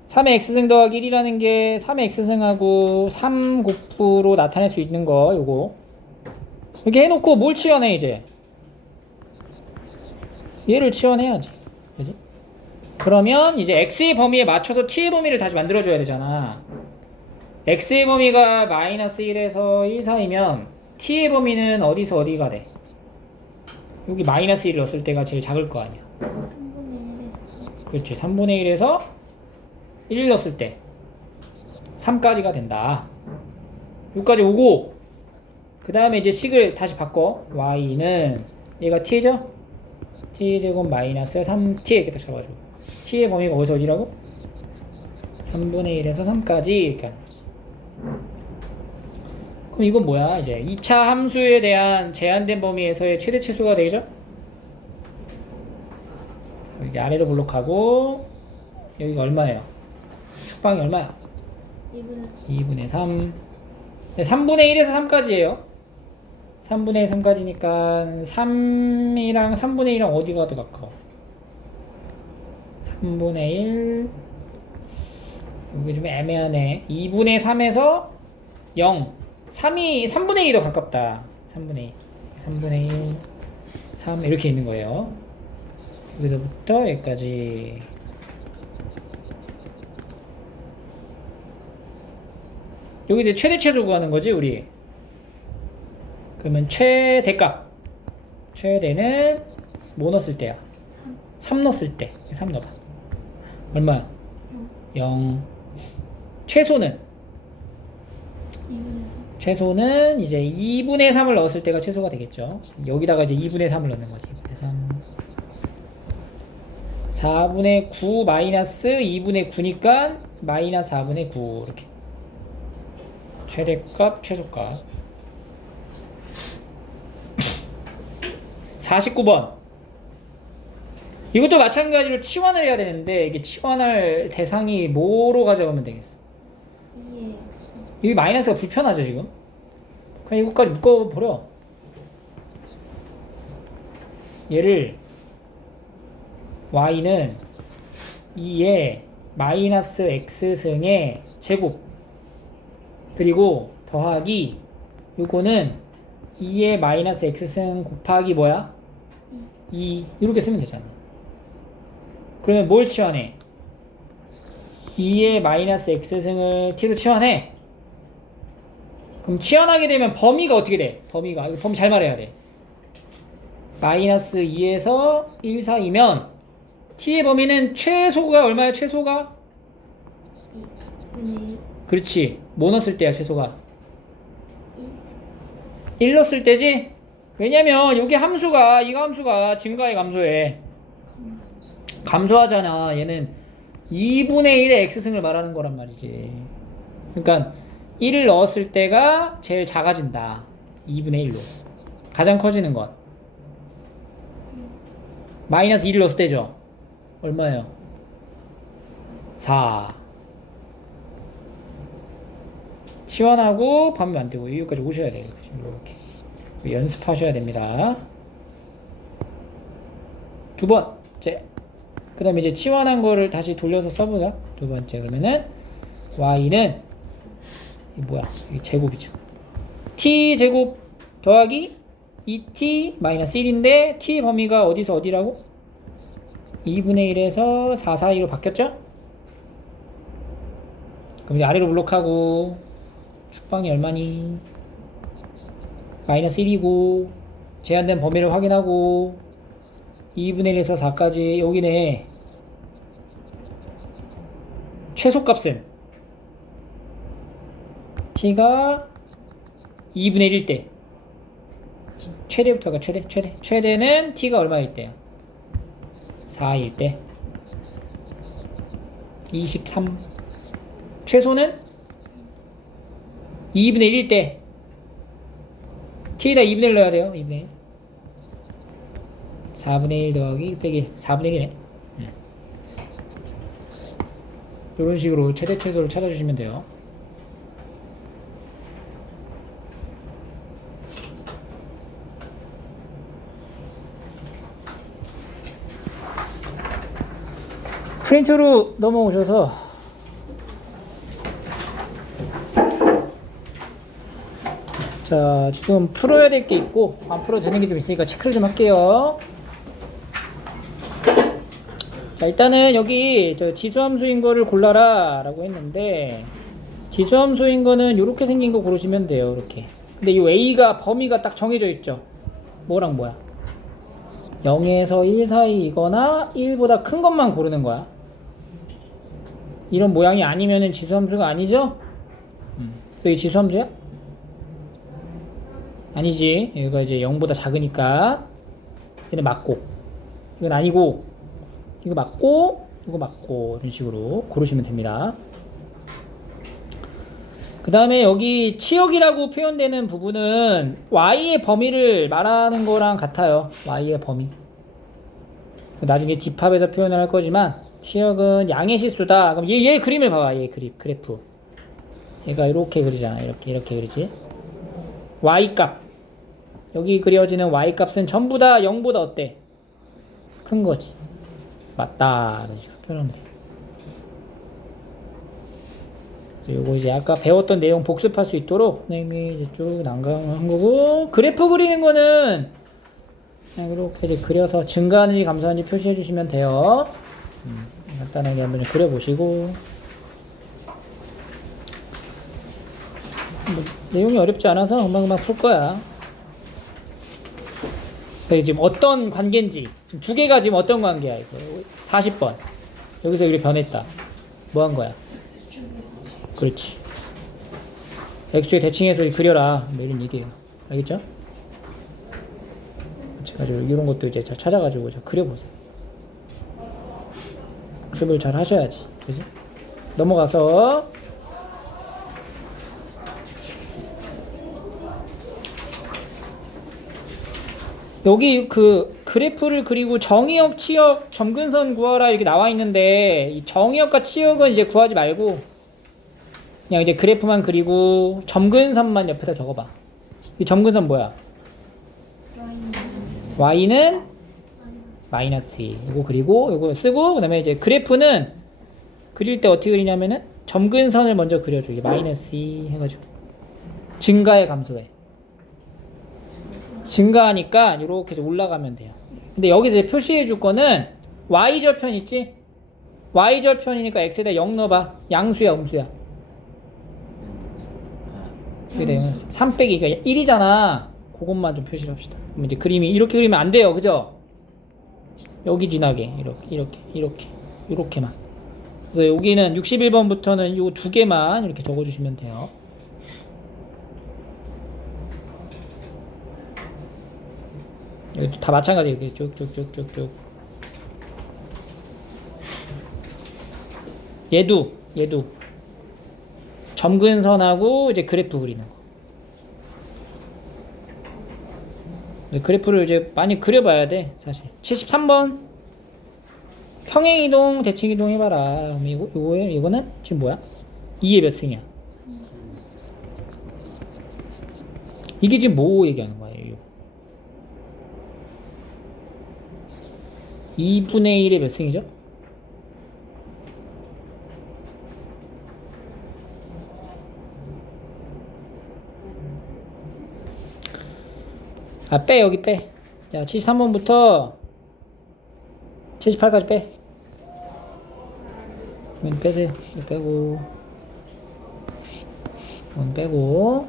3의 x승 더하기 1이라는 게 3의 x승하고 3 곱으로 나타낼 수 있는 거 요거 이렇게 해놓고 뭘 치환해 이제 얘를 치환해야지. 그지? 그러면 이제 x의 범위에 맞춰서 t의 범위를 다시 만들어줘야 되잖아. x의 범위가 마이너스 1에서 1 사이면 t의 범위는 어디서 어디가 돼? 여기 마이너스 1을 넣었을 때가 제일 작을 거 아니야. 3분의 1에서 그렇지. 3분의 1에서 1 넣었을 때 3까지가 된다. 여기까지 오고 그 다음에 이제 식을 다시 바꿔. y는 얘가 t죠? t제곱 마이너스 3t 이렇게 딱 잡아줘. t의 범위가 어디서 어디라고? 3분의 1에서 3까지 이렇게 하는 거지. 그럼 이건 뭐야? 이제 2차 함수에 대한 제한된 범위에서의 최대 치수가 되죠? 여기 아래로 블록하고 여기가 얼마예요? 축방이 얼마야? 2분의 3 3분의 1에서 3까지예요. 3분의 3까지니까 3이랑 3분의 1이랑 어디가 더 가까워? 3분의 1 여기 좀 애매하네. 2분의 3에서 0 3이 3분의 1이 더 가깝다. 3분의 1 3분의 1 3 이렇게 있는 거예요. 여기서부터 여기까지 여기 이제 최대 최소 구하는 거지 우리. 그러면 최대값 최대는 뭐 넣었을 때야? 3 넣었을 때 3 넣어봐. 얼마야? 0 최소는? 최소는 이제 2분의 3을 넣었을 때가 최소가 되겠죠. 여기다가 이제 2분의 3을 넣는 거지. 2분의 3 4분의 9 마이너스 2분의 9니까 마이너스 4분의 9 이렇게 최대값 최소값 49번 이것도 마찬가지로 치환을 해야 되는데 이게 치환할 대상이 뭐로 가져가면 되겠어? 2x 여기 마이너스가 불편하죠 지금? 그냥 이것까지 묶어버려. 얘를 y는 2의 마이너스 x승의 제곱 그리고 더하기 요거는 2의 마이너스 x승 곱하기 뭐야? 2 이렇게 쓰면 되잖아. 그러면 뭘 치환해? 2의 마이너스 x승을 t로 치환해. 그럼 치환하게 되면 범위가 어떻게 돼? 범위가 이거 범위 잘 말해야 돼. 마이너스 2에서 1 사이면 t의 범위는 최소가 얼마야? 최소가? 2분의 1 그렇지. 뭐 넣었을 때야 최소가? 1 넣었을 때지? 왜냐면 여기 함수가 이거 함수가 증가해 감소해. 감소하잖아. 얘는 2분의 1의 x승을 말하는 거란 말이지. 그러니까 1을 넣었을 때가 제일 작아진다. 2분의 1로. 가장 커지는 것. 마이너스 1을 넣었을 때죠. 얼마예요? 4. 치환하고 범위 만들고 여기까지 오셔야 돼요. 이렇게 연습하셔야 됩니다. 두 번째. 그 다음에 이제 치환한 거를 다시 돌려서 써보자. 두 번째 그러면은 y는 이 뭐야? 이 제곱이죠. t 제곱 더하기 2t 마이너스 1인데 t 범위가 어디서 어디라고? 2분의 1에서 4 사이로 바뀌었죠? 그럼 이제 아래로 블록하고 축방이 얼마니? 마이너스 1이고 제한된 범위를 확인하고 2분의 1에서 4까지 여기네. 최소값은 t가 2분의 1일 때 최대부터가 최대는 t가 얼마일 때야? 4일 때 23. 최소는 2분의 1일 때 t에다 2분의 1 넣어야 돼요. 2분의 1. 4분의 1 더하기 1 빼기 4분의 1이네. 이런 식으로 최대 최소를 찾아주시면 돼요. 프린트로 넘어오셔서 자, 지금 풀어야 될 게 있고 안 풀어도 되는 게 좀 있으니까 체크를 좀 할게요. 자, 일단은 여기 저 지수함수인 거를 골라라 라고 했는데, 지수함수인 거는 이렇게 생긴 거 고르시면 돼요. 이렇게. 근데 이 a가 범위가 딱 정해져 있죠. 뭐랑 뭐야? 0에서 1 사이이거나 1보다 큰 것만 고르는 거야. 이런 모양이 아니면은 지수함수가 아니죠? 여기 지수함수야? 아니지. 여기가 이제 0보다 작으니까 얘는 맞고, 이건 아니고, 이거 맞고, 이거 맞고, 이런 식으로 고르시면 됩니다. 그 다음에 여기 치역이라고 표현되는 부분은 y의 범위를 말하는 거랑 같아요. y의 범위. 나중에 집합에서 표현을 할 거지만 치역은 양의 실수다. 그럼 얘 그림을 봐봐. 얘 그래프. 얘가 이렇게 그리잖아. 이렇게 그리지. y값. 여기 그려지는 y값은 전부 다 0보다 어때? 큰 거지. 맞다. 이런 식으로 표현하면 돼. 그래서 요거 이제 아까 배웠던 내용 복습할 수 있도록 선생님이 이제 쭉 난강한 거고, 그래프 그리는 거는 그냥 이렇게 이제 그려서 증가하는지 감소하는지 표시해 주시면 돼요. 간단하게 한번 좀 그려보시고, 뭐 내용이 어렵지 않아서 금방금방 풀 거야. 지금 어떤 관계인지, 지금 두 개가 지금 어떤 관계야, 이거. 40번. 여기서 이렇게 변했다. 뭐 한 거야? 그렇지. x축의 대칭해서 그려라. 뭐 이런 얘기예요. 알겠죠? 가지고 이런 것도 이제 잘 찾아가지고 잘 그려보세요. 복습을 잘 하셔야지. 그지? 넘어가서 여기 그 그래프를 그리고 정의역, 치역, 점근선 구하라 이렇게 나와 있는데, 이 정의역과 치역은 이제 구하지 말고 그냥 이제 그래프만 그리고 점근선만 옆에다 적어봐. 이 점근선 뭐야? y는 마이너스 2. 이거 그리고 이거 쓰고, 그 다음에 이제 그래프는 그릴 때 어떻게 그리냐면은 점근선을 먼저 그려줘. 이게 마이너스 2 해가지고 증가해 감소해? 증가하니까 이렇게 해서 올라가면 돼요. 근데 여기서 이제 표시해 줄 거는 y절편 있지? y절편이니까 x에다 0 넣어봐. 양수야 음수야? 그래, 3 빼기 1이잖아. 그것만 좀 표시를 합시다. 그럼 이제 그림이 이렇게 그리면 안 돼요. 그죠? 여기 지나게 이렇게만. 그래서 여기는 61번부터는 요 두 개만 이렇게 적어주시면 돼요. 여기도 다 마찬가지. 이렇게 쭉쭉쭉쭉쭉. 얘도 점근선하고 이제 그래프 그리는 거. 그래프를 이제 많이 그려봐야 돼, 사실. 73번 평행이동, 대칭이동 해봐라. 이거는 지금 뭐야? 2의 몇 승이야? 이게 지금 뭐 얘기하는 거예요? 2분의 1의 몇 승이죠? 빼, 여기 빼. 자, 73번부터 78까지 빼. 이건 빼세요. 이거 빼고, 이건 빼고,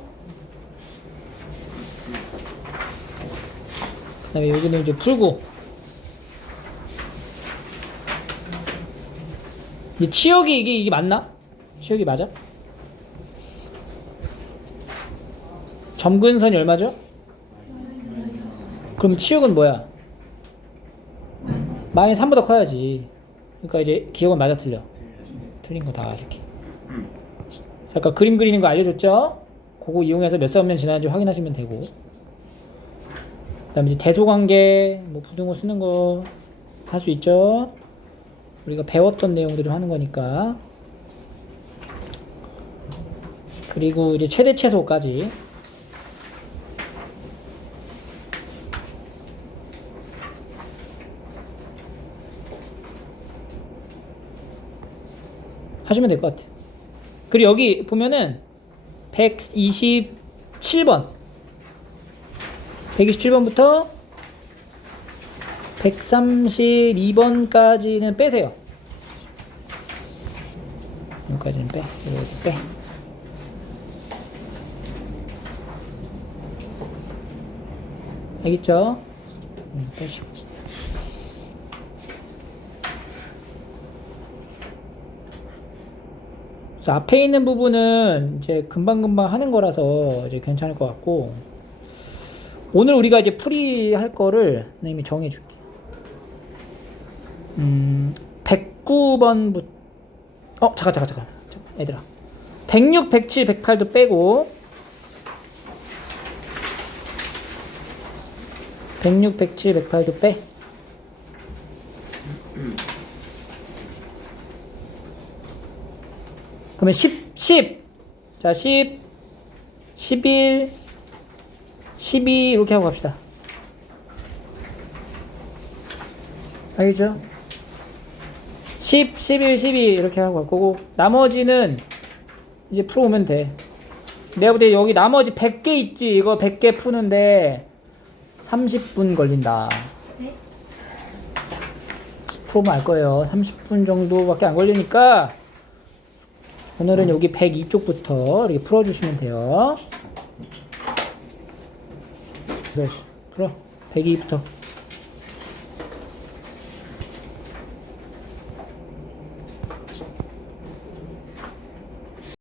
그 다음에 여기는 이제 풀고. 이 치역이 이게 맞나? 치역이 맞아? 점근선이 얼마죠? 그럼 치역은 뭐야? 마이너스 3보다 커야지. 그러니까 이제 기억은 맞아 틀려. 틀린 거 다 이렇게. 자, 아까 그림 그리는 거 알려줬죠? 그거 이용해서 몇 사분면 지나는지 확인하시면 되고. 그 다음에 이제 대소관계, 뭐 부등호 쓰는 거 할 수 있죠? 우리가 배웠던 내용들을 하는 거니까. 그리고 이제 최대 최소까지. 하시면 될 것 같아요. 그리고 여기 보면은 127번 127번부터 132번까지는 빼세요. 여기까지는 빼. 여기 빼. 알겠죠? 빼시고. 그래서 앞에 있는 부분은 이제 금방금방 하는 거라서 이제 괜찮을 것 같고, 오늘 우리가 이제 풀이할 거를 선생님이 정해줄게. 109번부터 잠깐 얘들아, 106, 107, 108도 빼고 106, 107, 108도 빼. 그러면 10 자, 10 11 12 이렇게 하고 갑시다. 알겠죠? 10 11 12 이렇게 하고 갈 거고, 나머지는 이제 풀어오면 돼. 내가 볼 때 여기 나머지 100개 있지. 이거 100개 푸는데 30분 걸린다. 네? 풀어보면 알 거예요. 30분 정도밖에 안 걸리니까 오늘은 여기 102쪽부터 이렇게 풀어주시면 돼요. 그렇지. 풀어. 102부터.